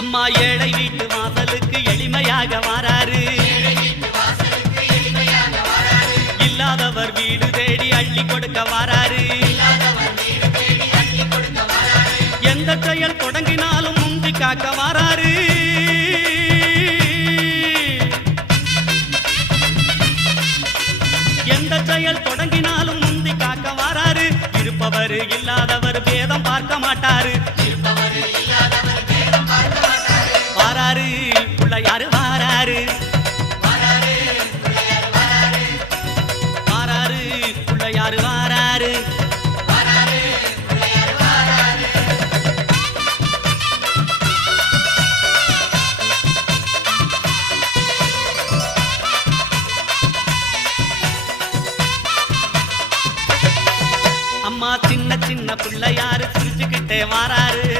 அம்மா ஏழை வீட்டு வாசலுக்கு எளிமையாக வாராரு. இல்லாதவர் வீடு தேடி அள்ளி கொடுக்க வாராரு. எந்த செயல் தொடங்கினாலும் முந்தி காக்க வாராரு. எந்த செயல் தொடங்கினாலும் முந்தி காக்க வாராரு. இருப்பவர் இல்லாதவர் பேதம் பார்க்க மாட்டாரு. வாராரு பிள்ளையாரு வாராரு. வாராரு பிள்ளையாரு வாராரு. அம்மா சின்ன சின்ன பிள்ளையாரு சிரிச்சுக்கிட்டே வாராரு.